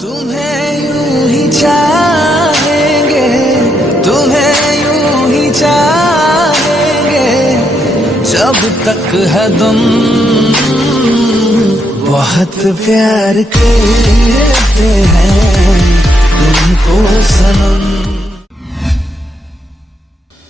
तुम्हें यूं ही चाहेंगे, तुम्हें यूं ही चाहेंगे, जब तक है दम, बहुत प्यार करते हैं तुमको सनम।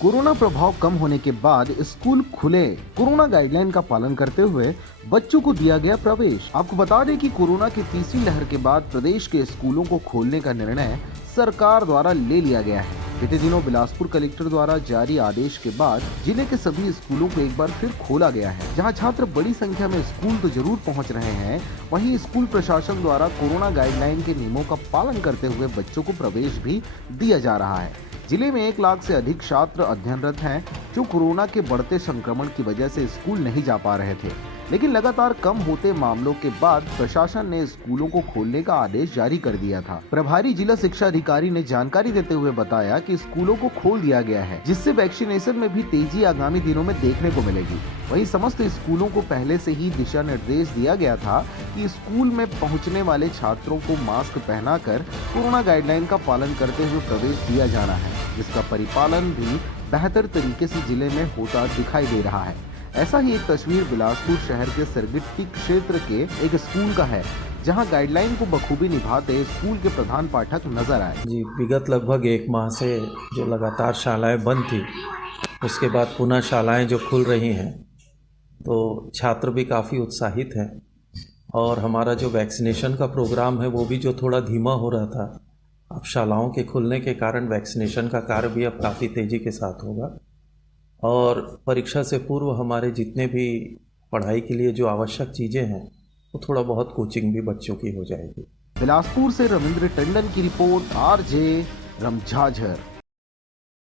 कोरोना प्रभाव कम होने के बाद स्कूल खुले। कोरोना गाइडलाइन का पालन करते हुए बच्चों को दिया गया प्रवेश। आपको बता दें कि कोरोना की तीसरी लहर के बाद प्रदेश के स्कूलों को खोलने का निर्णय सरकार द्वारा ले लिया गया है। बीते दिनों बिलासपुर कलेक्टर द्वारा जारी आदेश के बाद जिले के सभी स्कूलों को एक बार फिर खोला गया है। जहां छात्र बड़ी संख्या में स्कूल तो जरूर पहुंच रहे हैं, वहीं स्कूल प्रशासन द्वारा कोरोना गाइडलाइन के नियमों का पालन करते हुए बच्चों को प्रवेश भी दिया जा रहा है। जिले में 1 लाख से अधिक छात्र अध्ययनरत हैं, जो कोरोना के बढ़ते संक्रमण की वजह से स्कूल नहीं जा पा रहे थे। लेकिन लगातार कम होते मामलों के बाद प्रशासन ने स्कूलों को खोलने का आदेश जारी कर दिया था। प्रभारी जिला शिक्षा अधिकारी ने जानकारी देते हुए बताया कि स्कूलों को खोल दिया गया है, जिससे वैक्सीनेशन में भी तेजी आगामी दिनों में देखने को मिलेगी। वहीं समस्त स्कूलों को पहले से ही दिशा निर्देश दिया गया था कि स्कूल में पहुंचने वाले छात्रों को मास्क पहनाकर कोरोना गाइडलाइन का पालन करते हुए प्रवेश दिया जाना है, जिसका परिपालन भी बेहतर तरीके से जिले में होता दिखाई दे रहा है। ऐसा ही एक तस्वीर बिलासपुर शहर के सरगिट्टी क्षेत्र के एक स्कूल का है, जहां गाइडलाइन को बखूबी निभाते स्कूल के प्रधान पाठक नजर आए। जी, विगत लगभग 1 माह से जो लगातार शालाएं बंद थी, उसके बाद पुनः शालाएं जो खुल रही हैं, तो छात्र भी काफ़ी उत्साहित हैं। और हमारा जो वैक्सीनेशन का प्रोग्राम है वो भी जो थोड़ा धीमा हो रहा था, अब शालाओं के खुलने के कारण वैक्सीनेशन का कार्य भी अब काफ़ी तेज़ी के साथ होगा। और परीक्षा से पूर्व हमारे जितने भी पढ़ाई के लिए जो आवश्यक चीज़ें हैं, वो थोड़ा बहुत कोचिंग भी बच्चों की हो जाएगी। बिलासपुर से रविंद्र टंडन की रिपोर्ट, RJ रमझाझर।